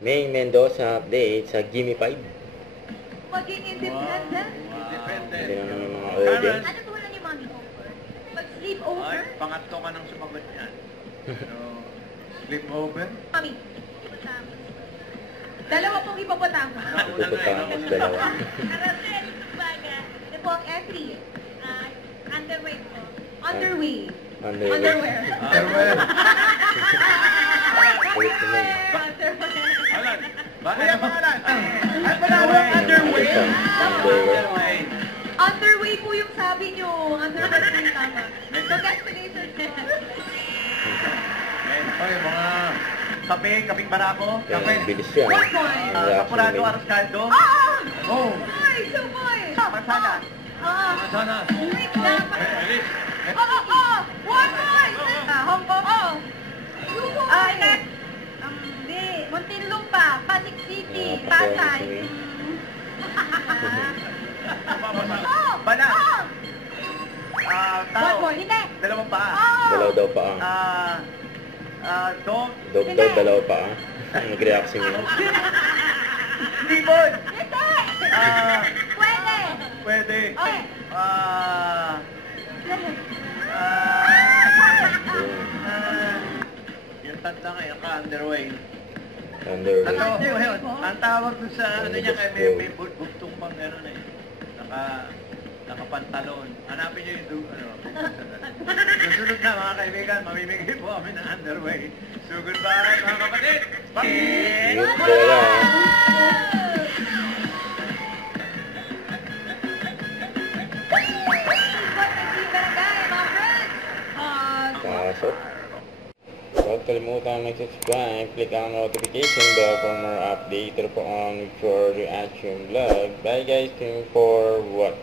May Mendoza update sa Gimme 5. Maging independent. Hindi na naman mga audience. Ano to ni Mommy? Mag-sleep over? Ay, pangatlo ka nang sumagot yan. So, sleep over? Mommy. Dalawa pong hippopotamus. Hippopotamus, dalawa. Aracel, baga. Ito po ang F3. Underway po. Underway. Underwear. Underwear. Kulit naman. Alan, bakit ang pangalan? Ay, panalo ang underway. Underwear. Underway po yung sabi nyo. Underway po yung tama. Procrastinator. Ay, mga kaping barako. Yan, bilis yan. What point? Kapurado aros kaldo. Ah! Oh, Boy! So boy! masala. Ah! Sana. Wait, dapat. Alis. One point! Hong Kong. Oh! Next. Hindi. Muntinlupa. Pasig City. Pasay. Bana. Tao. One more. Hindi. Dalawang paa. Dalaw daw pa ang. Dog. Dog daw, dalaw pa ang. Nag-reaction yun. Limon. Hindi. Pwede. Pwede. Okay. Yung tanda ngayon ka, underway. Underwear. Ano, ang tawag dun sa ano niya kay may bugtong pang gano'n eh. Nakapantalon. Hanapin niyo yung susunod na mga kaibigan, mamimigay po kami ng underway. So goodbye mga kapatid! Yun talaga. Pasok. Huwag kalimutan mag-subscribe, click ang notification bell for more update po on your reaction vlog. Bye guys, thank you for what?